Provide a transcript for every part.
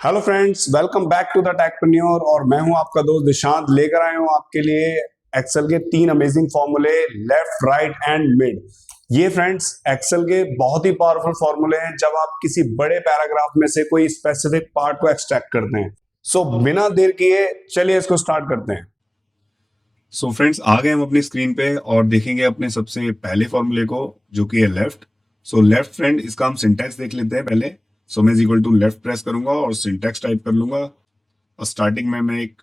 Hello friends, welcome back to the Techpreneur. और मैं हूं आपका दोस्त निशांत। लेकर आया हूं आपके लिए एक्सेल के 3 अमेजिंग फॉर्मूले, लेफ्ट, राइट एंड मिड। ये फ्रेंड्स एक्सेल के बहुत ही पावरफुल फॉर्मूले हैं जब आप किसी बड़े पैराग्राफ में से कोई स्पेसिफिक पार्ट को एक्सट्रैक्ट करते हैं। सो बिना देर किए चलिए इसको स्टार्ट करते हैं। सो फ्रेंड्स आ गए हम अपनी स्क्रीन पे और देखेंगे अपने सबसे पहले फॉर्मूले को, जो कि है लेफ्ट। सो लेफ्ट फ्रेंड, इसका हम सिंटैक्स देख लेते हैं पहले। सो मैं इक्वल टू लेफ्ट प्रेस करूंगा और सिंटैक्स टाइप कर लूंगा। और स्टार्टिंग में मैं एक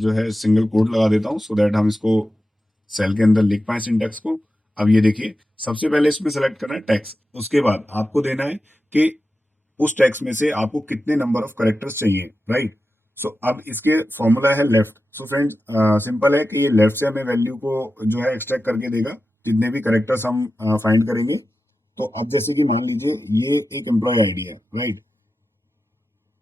जो है सिंगल कोट लगा देता हूँ सो दैट हम इसको सेल के अंदर लिख पाए सिंटैक्स को। अब ये देखिए, सबसे पहले इसमें सेलेक्ट करना है टेक्स्ट। उसके बाद आपको देना है कि उस टेक्स्ट में से आपको कितने नंबर ऑफ करेक्टर्स चाहिए, राइट। सो अब इसके फॉर्मूला है लेफ्ट। सो फ्रेंड्स सिंपल है कि ये लेफ्ट से हमें वैल्यू को जो है एक्सट्रैक्ट करके देगा, जितने भी करेक्टर्स हम फाइंड करेंगे। तो अब जैसे कि मान लीजिए ये एक एम्प्लॉय आईडी है, राइट।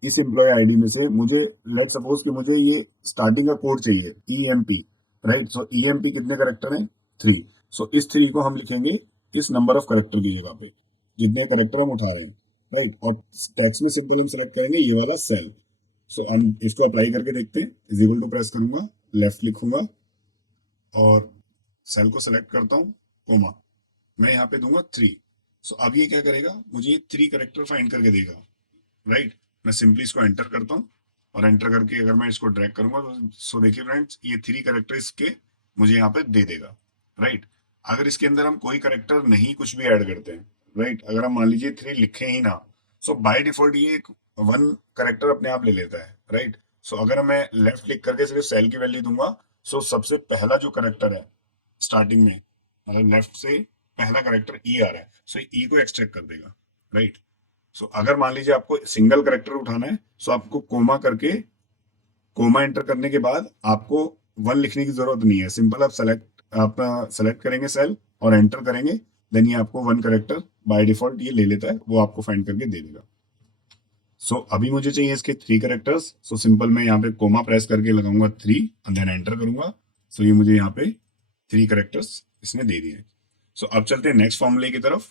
इस एम्प्लॉय आईडी में से मुझे, लेट सपोज कि मुझे ये स्टार्टिंग का कोड चाहिए ई एम पी, राइट। सो ई एम पी कितने करेक्टर हैं? 3। सो इस 3 को हम लिखेंगे इस नंबर ऑफ करेक्टर की जगह पे, जितने करेक्टर हम उठा रहे हैं, राइट। और टेक्स्ट में सिंपल हम सेलेक्ट करेंगे ये वाला सेल। सो हम इसको अप्लाई करके देखते हैं। इज इक्वल टू प्रेस करूंगा, लेफ्ट लिखूंगा और सेल को सेलेक्ट करता हूँ, कोमा। मैं यहाँ पे दूंगा 3। सो अब ये क्या करेगा, मुझे ये 3 करेक्टर फाइंड करके देगा, राइट। मैं सिंपली इसको एंटर करता हूँ और एंटर करके अगर मैं इसको ड्रैग करूंगा तो सो देखिए फ्रेंड्स, ये 3 करेक्टर इसके मुझे यहाँ पे दे देगा, राइट। अगर इसके अंदर हम कोई करेक्टर नहीं कुछ भी ऐड करते हैं, राइट, अगर हम मान लीजिए 3 लिखे ही ना, सो बाय डिफॉल्ट ये एक 1 करेक्टर अपने आप ले लेता है, राइट। सो अगर मैं लेफ्ट क्लिक करके सिर्फ सेल की वैल्यू दूंगा, सो सबसे पहला जो करेक्टर है स्टार्टिंग में, मतलब लेफ्ट से पहला करेक्टर ई आ रहा है, सो ई को एक्सट्रैक्ट कर देगा, राइट। सो अगर मान लीजिए आपको सिंगल करेक्टर उठाना है, सो आपको कोमा करके, कोमा एंटर करने के बाद आपको 1 लिखने की जरूरत नहीं है। सिंपल आप सेलेक्ट करेंगे सेल और एंटर करेंगे, देन ये आपको 1 करेक्टर बाय डिफॉल्ट ये ले लेता है, वो आपको फाइंड करके दे देगा। सो अभी मुझे चाहिए इसके 3 करेक्टर्स। सो सिंपल मैं यहाँ पे कोमा प्रेस करके लगाऊंगा 3 और देन एंटर करूंगा। सो ये मुझे यहाँ पे 3 करेक्टर्स इसने दे दिए। सो अब चलते हैं नेक्स्ट फॉर्मूले की तरफ।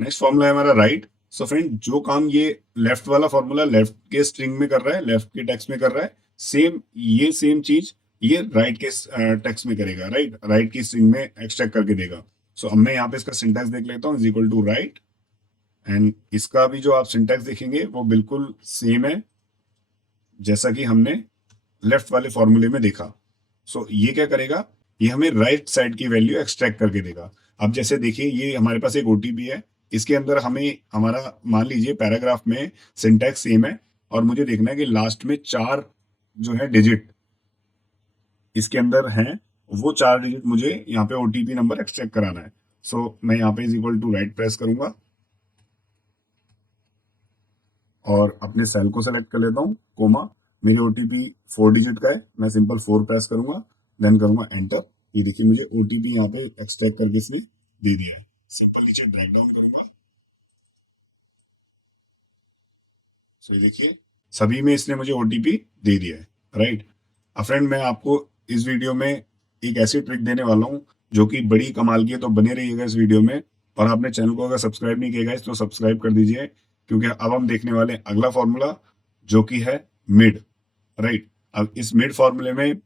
नेक्स्ट फॉर्मूला है हमारा राइट। सो फ्रेंड, जो काम ये लेफ्ट वाला फॉर्मूला लेफ्ट के स्ट्रिंग में कर रहा है, लेफ्ट के टेक्स्ट में कर रहा है, सेम ये सेम चीज ये राइट के टेक्स्ट में करेगा, राइट। राइट की स्ट्रिंग में एक्सट्रैक्ट करके देगा। सो अब मैं यहाँ पे इसका सिंटैक्स देख लेता हूँ, is equal to right. And इसका भी जो आप सिंटैक्स देखेंगे वो बिल्कुल सेम है जैसा कि हमने लेफ्ट वाले फॉर्मूले में देखा। सो ये क्या करेगा, ये हमें राइट साइड की वैल्यू एक्सट्रैक्ट करके देगा। अब जैसे देखिए, ये हमारे पास एक ओटीपी है, इसके अंदर हमें हमारा मान लीजिए पैराग्राफ में सिंटैक्स सेम है और मुझे देखना है कि लास्ट में 4 जो है डिजिट इसके अंदर हैं, वो 4 डिजिट मुझे यहाँ पे ओटीपी नंबर एक्सट्रैक्ट कराना है। सो मैं यहाँ पे is equal to right press करूंगा और अपने सेल को सेलेक्ट कर लेता हूँ, कोमा। मेरे ओटीपी 4 डिजिट का है, मैं सिंपल 4 प्रेस करूंगा, देन करूंगा एंटर। ये देखिए मुझे ओटीपी यहाँ पे एक्सट्रैक्ट करके इसने दे दिया है। सिंपल नीचे ड्रैग डाउन करूंगा, सो ये देखिए सभी में इसने मुझे ओटीपी दे दिया है, राइट। अब फ्रेंड, मैं आपको इस वीडियो में एक ऐसी ट्रिक देने वाला हूँ जो कि बड़ी कमाल की है, तो बने रहिएगा इस वीडियो में। और आपने चैनल को अगर सब्सक्राइब नहीं किया तो सब्सक्राइब कर दीजिए, क्योंकि अब हम देखने वाले हैं अगला फॉर्मूला, जो कि है मिड, राइट। अब इस मिड फॉर्मूले में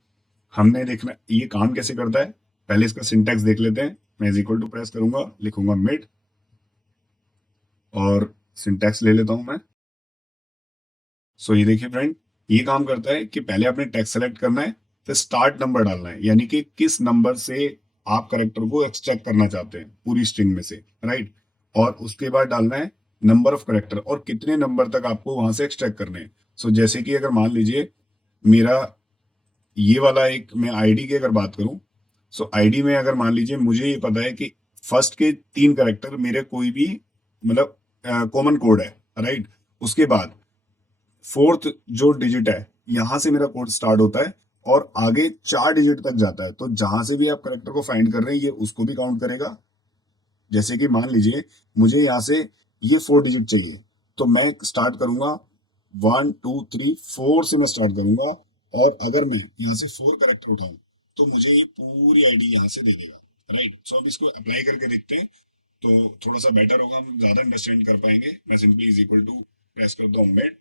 हमने देखना ये काम कैसे करता है। पहले इसका सिंटैक्स देख लेते हैं। मैं इज इक्वल टू प्रेस करूंगा, लिखूंगा मिड और सिंटैक्स ले लेता हूं मैं। सो ये देखिए फ्रेंड, ये काम करता है कि पहले आपने टेक्स्ट सेलेक्ट करना है, फिर स्टार्ट नंबर डालना है, यानी कि किस नंबर से आप करेक्टर को एक्सट्रैक्ट करना चाहते हैं पूरी स्ट्रिंग में से, राइट। और उसके बाद डालना है नंबर ऑफ करेक्टर और कितने नंबर तक आपको वहां से एक्सट्रैक्ट करने हैं। सो जैसे कि अगर मान लीजिए मेरा ये वाला एक, मैं आईडी की अगर बात करूं, सो आईडी में अगर मान लीजिए मुझे ये पता है कि फर्स्ट के 3 करेक्टर मेरे कोई भी मतलब कॉमन कोड है, राइट। उसके बाद फोर्थ जो डिजिट है, यहां से मेरा कोड स्टार्ट होता है और आगे 4 डिजिट तक जाता है। तो जहां से भी आप करेक्टर को फाइंड कर रहे हैं, ये उसको भी काउंट करेगा। जैसे कि मान लीजिए मुझे यहाँ से ये 4 डिजिट चाहिए, तो मैं स्टार्ट करूंगा 1 2 3 4 से मैं स्टार्ट करूंगा। और अगर मैं यहाँ से 4 करेक्टर उठाऊं, तो मुझे ये पूरी आईडी यहाँ से दे देगा, राइट। सो अब इसको अप्लाई करके देखते हैं, तो थोड़ा सा बेटर होगा, हम ज्यादा अंडरस्टैंड कर पाएंगे। मैं simply is equal to press करता हूँ मिड,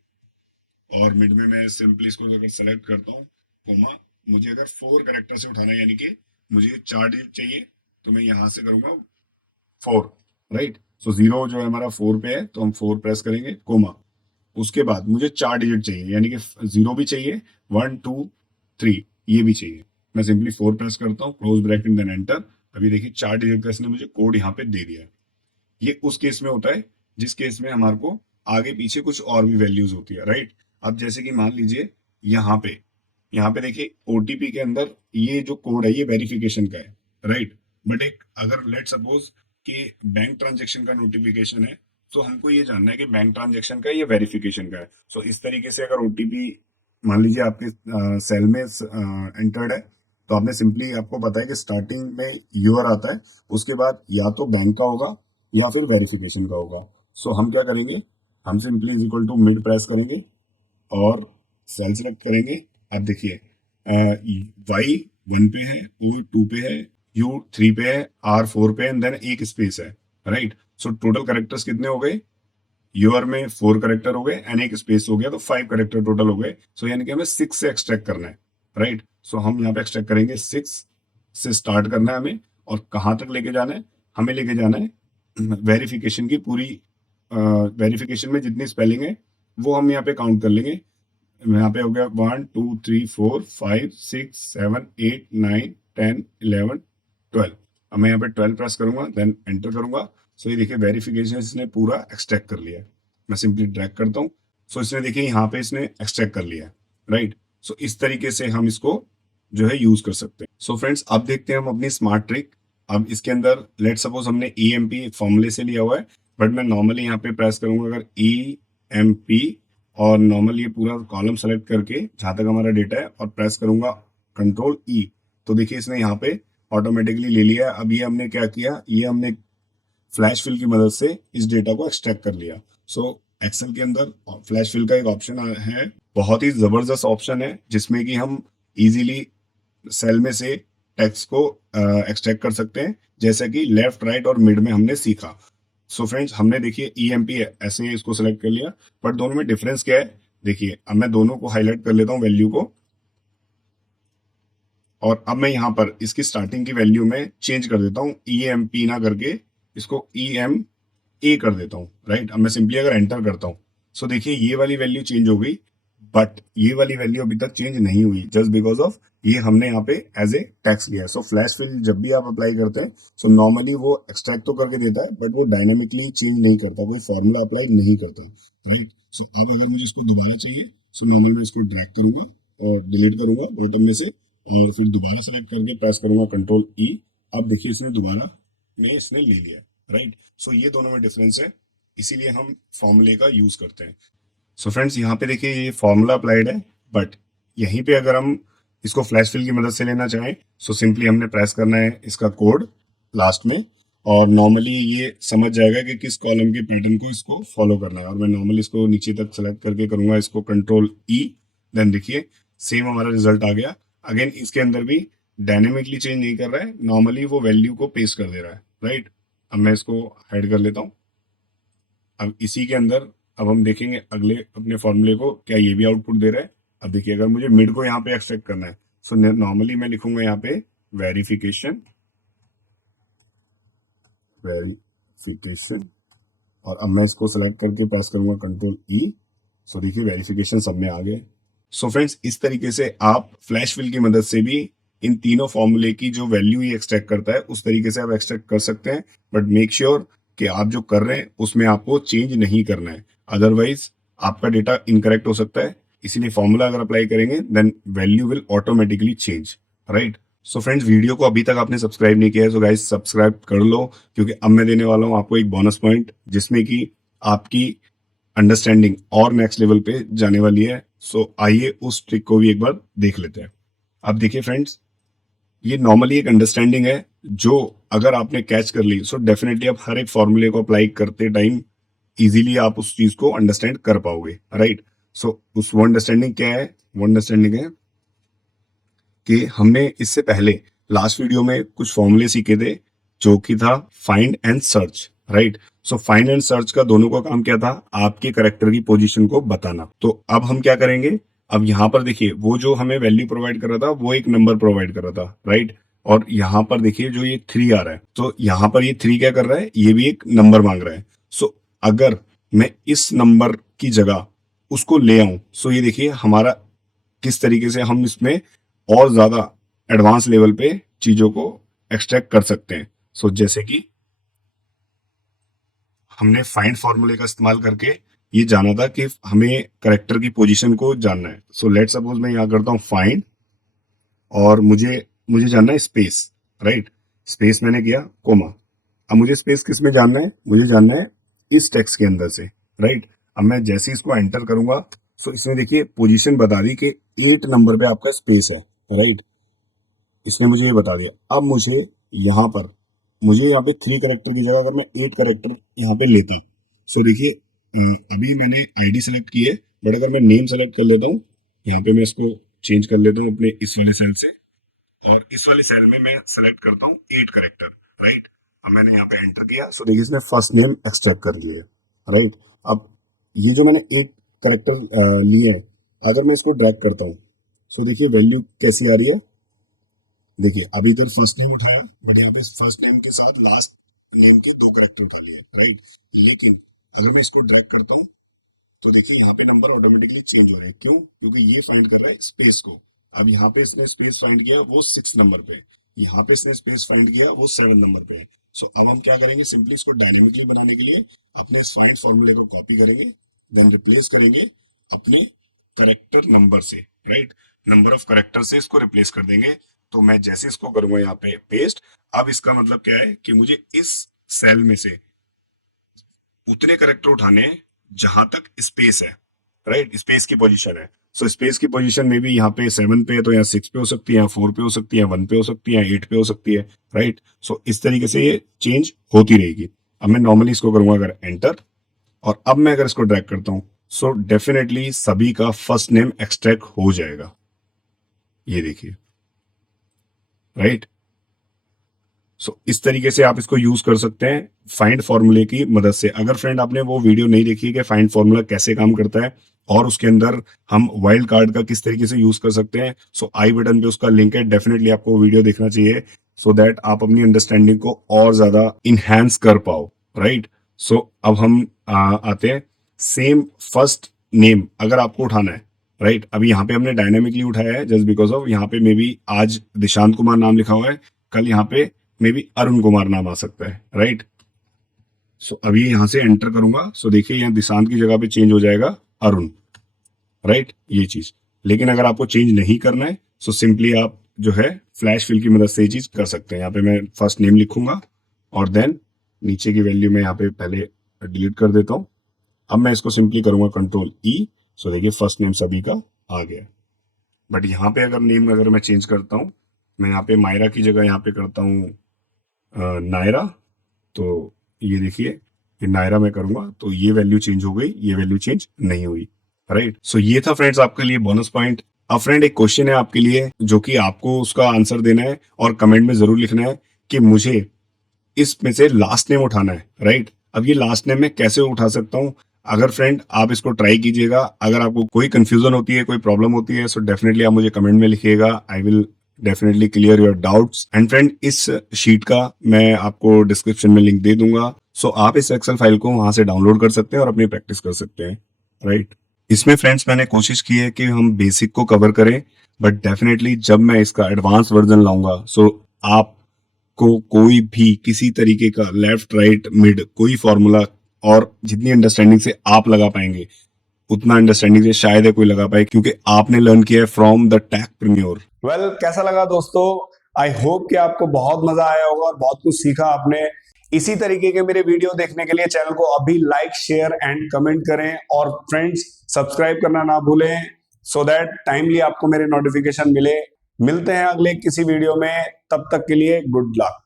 और मिड में मैं सिंपली इसको अगर सेलेक्ट करता हूँ कोमा, मुझे अगर 4 कैरेक्टर से उठाना है, यानी कि मुझे 4 डिजिट चाहिए, तो मैं यहाँ से करूंगा 4, राइट। सो 0 जो है हमारा 4 पे है, तो हम 4 प्रेस करेंगे कोमा। उसके बाद मुझे 4 डिजिट चाहिए, यानी कि 0 भी चाहिए, 1 2 3 ये भी चाहिए। मैं सिंपली 4 प्रेस करता हूँ, क्लोज ब्रैकेट देन एंटर। अभी देखिए 4 डिजिट का इसने मुझे कोड यहाँ पे दे दिया है। ये उस केस में होता है जिस केस में हमारे को आगे पीछे कुछ और भी वैल्यूज होती है, राइट। अब जैसे कि मान लीजिए यहाँ पे देखिए ओटीपी के अंदर ये जो कोड है ये वेरिफिकेशन का है, राइट। बट एक अगर लेट सपोज कि बैंक ट्रांजेक्शन का नोटिफिकेशन है, तो हमको ये जानना है कि बैंक ट्रांजेक्शन का ये वेरिफिकेशन का है। सो इस तरीके से अगर ओटीपी मान लीजिए आपके सेल में एंटर्ड है, तो आपने सिंपली, आपको पता है कि स्टार्टिंग में यूआर आता है, उसके बाद या तो बैंक का होगा या फिर वेरिफिकेशन का होगा। सो हम क्या करेंगे, हम simply is equal to mid press करेंगे और सेल सेलेक्ट करेंगे। अब देखिए वाई 1 पे है, ओ 2 पे है, यू 3 पे है, आर 4 पे है, एंड देन एक स्पेस है, राइट। सो टोटल करेक्टर्स कितने हो गए, यूआर में 4 करेक्टर हो गए एंड एक स्पेस हो गया, तो 5 करेक्टर टोटल हो गए। सो यानी कि हमें 6 से एक्सट्रैक्ट करना है, राइट। सो हम यहाँ पे एक्सट्रैक्ट करेंगे 6 से स्टार्ट करना है हमें, और कहाँ तक लेके जाना है, हमें लेके जाना है वेरिफिकेशन की पूरी, वेरिफिकेशन में जितनी स्पेलिंग है वो हम यहाँ पे काउंट कर लेंगे। यहाँ पे हो गया 1 2 3 4 5 6 7 8 9 10 11 12। अब मैं यहाँ पे 12 प्रेस करूंगा, देन एंटर करूंगा। सो ये देखिए वेरिफिकेशन इसने पूरा एक्सट्रैक्ट कर लिया है। मैं सिंपली ड्रैग करता हूँ, सो इसने देखिए यहाँ पे इसने एक्सट्रैक्ट कर लिया है, राइट। सो इस तरीके से हम इसको जो है यूज कर सकते हैं। सो फ्रेंड्स अब देखते हैं हम अपनी स्मार्ट ट्रिक। अब इसके अंदर लेट सपोज हमने ई एम पी फॉर्मूले से लिया हुआ है, बट मैं नॉर्मली यहाँ पे प्रेस करूंगा अगर ई एम पी, और नॉर्मल ये पूरा कॉलम सेलेक्ट करके जहां तक हमारा डेटा है और प्रेस करूंगा कंट्रोल ई, तो देखिए इसने यहाँ पे ऑटोमेटिकली ले लिया। अब ये हमने क्या किया, ये हमने फ्लैश फिल की मदद से इस डेटा को एक्सट्रैक्ट कर लिया। सो एक्सेल के अंदर फ्लैश फिल का एक ऑप्शन है, बहुत ही जबरदस्त ऑप्शन है, जिसमें कि हम इजीली सेल में से टेक्स्ट को एक्सट्रैक्ट कर सकते हैं, जैसा कि लेफ्ट राइट और मिड में हमने सीखा। सो फ्रेंड्स हमने देखिए ई एम पी ऐसे इसको सेलेक्ट कर लिया, बट दोनों में डिफरेंस क्या है देखिए। अब मैं दोनों को हाईलाइट कर लेता हूँ वैल्यू को, और अब मैं यहाँ पर इसकी स्टार्टिंग की वैल्यू में चेंज कर देता हूँ, ई एम पी ना करके इसको ई एम ए कर देता हूँ, राइट। अब मैं सिंपली अगर एंटर करता हूँ, सो देखिए ये वाली वैल्यू चेंज हो गई, बट ये वाली वैल्यू अभी तक चेंज नहीं हुई, जस्ट बिकॉज ऑफ ये हमने यहाँ पे एज ए टैक्स लिया है। सो फ्लैश फिल जब भी आप अप्लाई करते हैं, सो नॉर्मली वो एक्सट्रैक्ट तो करके देता है, बट वो डायनामिकली चेंज नहीं करता, कोई फॉर्मूला अप्लाई नहीं करता, राइट। सो अब अगर मुझे इसको दोबारा चाहिए, सो नॉर्मल मैं इसको ड्रैग करूंगा और डिलीट करूंगा बॉटम में से, और फिर दोबारा सेलेक्ट करके प्रेस करूंगा कंट्रोल ई। अब देखिए इसने दोबारा में इसने ले लिया, राइट। सो ये दोनों में डिफरेंस है, इसीलिए हम फॉर्मूले का यूज करते हैं। सो फ्रेंड्स यहाँ पे देखिए ये फॉर्मूला अप्लाइड है, बट यहीं पे अगर हम इसको फ्लैश फिल की मदद से लेना चाहें, सो सिंपली हमने प्रेस करना है इसका कोड लास्ट में, और नॉर्मली ये समझ जाएगा कि किस कॉलम के पैटर्न को इसको फॉलो करना है। और मैं नॉर्मली इसको नीचे तक सेलेक्ट करके करूंगा इसको कंट्रोल ई, देन देखिए सेम हमारा रिजल्ट आ गया। अगेन इसके अंदर भी डायनेमिकली चेंज नहीं कर रहा है, नॉर्मली वो वैल्यू को पेस्ट कर दे रहा है, राइट। अब मैं इसको हाइड कर लेता हूँ। अब इसी के अंदर अब हम देखेंगे अगले अपने फॉर्मूले को, क्या ये भी आउटपुट दे रहा है। अब देखिए अगर मुझे मिड को यहाँ पे एक्सट्रैक्ट करना है, सो नॉर्मली मैं लिखूंगा यहाँ पे वेरिफिकेशन, वेरिफिकेशन, और अब मैं इसको सेलेक्ट करके प्रेस करूंगा कंट्रोल ई। सो देखिए वेरिफिकेशन सब में आ गए। सो फ्रेंड्स इस तरीके से आप फ्लैश फिल की मदद से भी इन तीनों फॉर्मूले की जो वैल्यू ये एक्सट्रैक्ट करता है उस तरीके से आप एक्सट्रैक्ट कर सकते हैं, बट मेक श्योर कि आप जो कर रहे हैं उसमें आपको चेंज नहीं करना है, अदरवाइज आपका डेटा इनकरेक्ट हो सकता है। इसीलिए फॉर्मूला अगर अप्लाई करेंगे then value will automatically change, right. So friends video को अभी तक आपने सब्सक्राइब नहीं किया है, सो गाइस सब्सक्राइब कर लो, क्योंकि अब मैं देने वाला हूँ आपको एक बोनस पॉइंट, जिसमें कि आपकी अंडरस्टैंडिंग और नेक्स्ट लेवल पे जाने वाली है। सो आइए उस ट्रिक को भी एक बार देख लेते हैं। अब देखिए फ्रेंड्स ये नॉर्मली एक अंडरस्टैंडिंग है, जो अगर आपने कैच कर ली, सो डेफिनेटली आप हर एक फॉर्मूले को अप्लाई करते टाइम इजीली आप उस चीज को अंडरस्टैंड कर पाओगे, राइट। सो उस वो अंडरस्टैंडिंग क्या है, वो अंडरस्टैंडिंग है कि हमने इससे पहले लास्ट वीडियो में कुछ फॉर्मूले सीखे थे, जो कि था find and search, right. So find and search का दोनों का काम क्या था, आपके करेक्टर की पोजीशन को बताना। तो अब हम क्या करेंगे, अब यहाँ पर देखिए वो जो हमें वैल्यू प्रोवाइड कर रहा था वो एक नंबर प्रोवाइड कर रहा था, राइट। और यहाँ पर देखिए जो ये 3 आ रहा है, तो यहाँ पर ये 3 क्या कर रहा है, ये भी एक नंबर मांग रहा है। सो अगर मैं इस नंबर की जगह उसको ले आऊं, सो ये देखिए हमारा किस तरीके से हम इसमें और ज्यादा एडवांस लेवल पे चीजों को एक्सट्रैक्ट कर सकते हैं। सो जैसे कि हमने फाइंड फॉर्मूले का इस्तेमाल करके ये जाना था कि हमें करेक्टर की पोजीशन को जानना है। सो लेट सपोज मैं यहाँ करता हूँ फाइंड, और मुझे मुझे जानना है स्पेस, राइट। स्पेस मैंने किया, कोमा। अब मुझे स्पेस किस में जानना है, मुझे जानना है इस टेक्स्ट के अंदर से, राइट। अब मैं जैसे ही इसको एंटर करूंगा, सो इसने देखिए पोजीशन बता दी कि 8 नंबर पे आपका स्पेस है, राइट। इसने मुझे ये बता दिया। अब मुझे यहाँ पे 3 करेक्टर की जगह अगर मैं 8 करेक्टर यहाँ पे लेता, सो देखिए अभी मैंने आईडी सेलेक्ट की है, बट अगर मैं नेम सेलेक्ट कर लेता हूँ, यहाँ पे मैं इसको चेंज कर लेता हूँ अपने इस वाले सेल से, और इस वाले सेल में मैं सेलेक्ट करता हूँ 8 करेक्टर, राइट। अब मैंने यहाँ पे एंटर किया, सो देखिए इसने फर्स्ट नेम एक्सट्रैक्ट कर लिया, राइट। अब ये जो मैंने 8 करेक्टर लिए हैं, अगर मैं इसको ड्रैग करता हूँ, सो देखिए वैल्यू कैसी आ रही है। देखिए अभी इधर फर्स्ट नेम उठाया, बट यहाँ पे फर्स्ट नेम के साथ लास्ट नेम के 2 करेक्टर उठा लिए, राइट। लेकिन अगर मैं इसको ड्रैग करता हूँ, तो देखिए यहाँ पे नंबर ऑटोमेटिकली चेंज हो रहे हैं। क्यों? क्योंकि ये फाइंड कर रहा है स्पेस को। अब यहाँ पे इसने स्पेस फाइंड किया वो 6 नंबर पे, यहाँ पे इसने स्पेस फाइंड किया वो 7 नंबर पे है। सो अब हम क्या करेंगे, सिंपली इसको डायनेमिकली बनाने के लिए अपने इस फाइंड फॉर्मूले को कॉपी करेंगे, देन रिप्लेस करेंगे अपने करेक्टर नंबर से, राइट। नंबर ऑफ करेक्टर से इसको रिप्लेस कर देंगे। तो मैं जैसे इसको करूंगा यहाँ पे पेस्ट, अब इसका मतलब क्या है कि मुझे इस सेल में से उतने करेक्टर उठाने हैं जहां तक स्पेस है, राइट। स्पेस की पोजीशन है। सो स्पेस की पोजीशन में भी यहाँ पे 7 पे है, तो यहाँ 6 पे हो सकती है, यहाँ 4 पे हो सकती है, 1 पे हो सकती है, 8 पे हो सकती है, राइट। सो इस तरीके से ये चेंज होती रहेगी। अब मैं नॉर्मली इसको करूंगा अगर एंटर, और अब मैं अगर इसको ड्रैग करता हूं, सो डेफिनेटली सभी का फर्स्ट नेम एक्सट्रैक्ट हो जाएगा, ये देखिए, राइट। सो इस तरीके से आप इसको यूज कर सकते हैं फाइंड फॉर्मूले की मदद से। अगर फ्रेंड आपने वो वीडियो नहीं देखी कि फाइंड फॉर्मूला कैसे काम करता है और उसके अंदर हम वाइल्ड कार्ड का किस तरीके से यूज कर सकते हैं, सो आई बटन पे उसका लिंक है, डेफिनेटली आपको वीडियो देखना चाहिए, सो दैट आप अपनी अंडरस्टैंडिंग को और ज्यादा इनहेंस कर पाओ, राइट। सो अब हम आते हैं सेम फर्स्ट नेम अगर आपको उठाना है, राइट। अभी यहाँ पे हमने डायनामिकली उठाया है जस्ट बिकॉज ऑफ यहाँ पे मे बी आज दिशांत कुमार नाम लिखा हुआ है, कल यहाँ पे मे बी अरुण कुमार नाम आ सकता है, राइट। सो अभी यहां से एंटर करूंगा, सो देखिए यहाँ दिशांत की जगह पे चेंज हो जाएगा अरुण, राइट, ये चीज। लेकिन अगर आपको चेंज नहीं करना है, सो सिंपली आप जो है फ्लैश फिल की मदद से ये चीज कर सकते हैं। यहाँ पे मैं फर्स्ट नेम लिखूंगा और देन नीचे की वैल्यू में यहाँ पे पहले डिलीट कर देता हूँ। अब मैं इसको सिंपली करूंगा कंट्रोल ई, सो देखिए फर्स्ट नेम सभी का आ गया। बट यहाँ पे अगर नेम अगर मैं चेंज करता हूँ, मैं यहाँ पे मायरा की जगह यहाँ पे करता हूँ नायरा, तो ये देखिए ये नायरा में करूंगा तो ये वैल्यू चेंज हो गई, ये वैल्यू चेंज नहीं हुई, राइट। सो ये था फ्रेंड्स आपके लिए बोनस पॉइंट। अब फ्रेंड एक क्वेश्चन है आपके लिए जो कि आपको उसका आंसर देना है और कमेंट में जरूर लिखना है कि मुझे इसमें से लास्ट नेम उठाना है, राइट। अब ये लास्ट नेम मैं कैसे उठा सकता हूँ? अगर फ्रेंड आप इसको ट्राई कीजिएगा, अगर आपको कोई कंफ्यूजन होती है, कोई प्रॉब्लम होती है, सो डेफिनेटली आप मुझे कमेंट में लिखिएगा, I will definitely clear your doubts. And friend इस शीट का मैं आपको डिस्क्रिप्शन में लिंक दे दूंगा, सो आप इस एक्सेल फाइल को वहां से डाउनलोड कर सकते हैं और अपनी प्रैक्टिस कर सकते हैं, राइट। इसमें फ्रेंड्स मैंने कोशिश की है कि हम बेसिक को कवर करें, बट डेफिनेटली जब मैं इसका एडवांस वर्जन लाऊंगा, सो आप को कोई भी किसी तरीके का लेफ्ट राइट मिड कोई फॉर्मूला और जितनी अंडरस्टैंडिंग से आप लगा पाएंगे उतना अंडरस्टैंडिंग से शायद है कोई लगा पाए, क्योंकि आपने लर्न किया है फ्रॉम द टेकप्रेन्योर। वेल कैसा लगा दोस्तों? आई होप कि आपको बहुत मजा आया होगा और बहुत कुछ सीखा आपने। इसी तरीके के मेरे वीडियो देखने के लिए चैनल को अभी लाइक शेयर एंड कमेंट करें, और फ्रेंड्स सब्सक्राइब करना ना भूलें, सो दैट टाइमली आपको मेरे नोटिफिकेशन मिले। मिलते हैं अगले किसी वीडियो में, तब तक के लिए गुड लक।